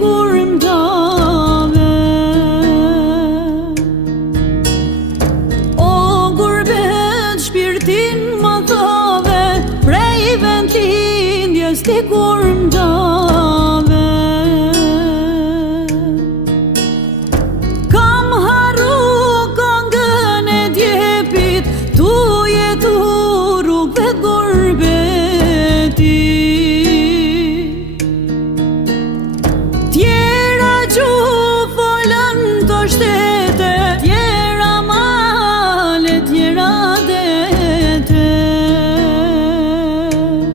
kur m'gjave. O gurbet shpirtin më thave, prej vend lindjes ti kur m'gjave.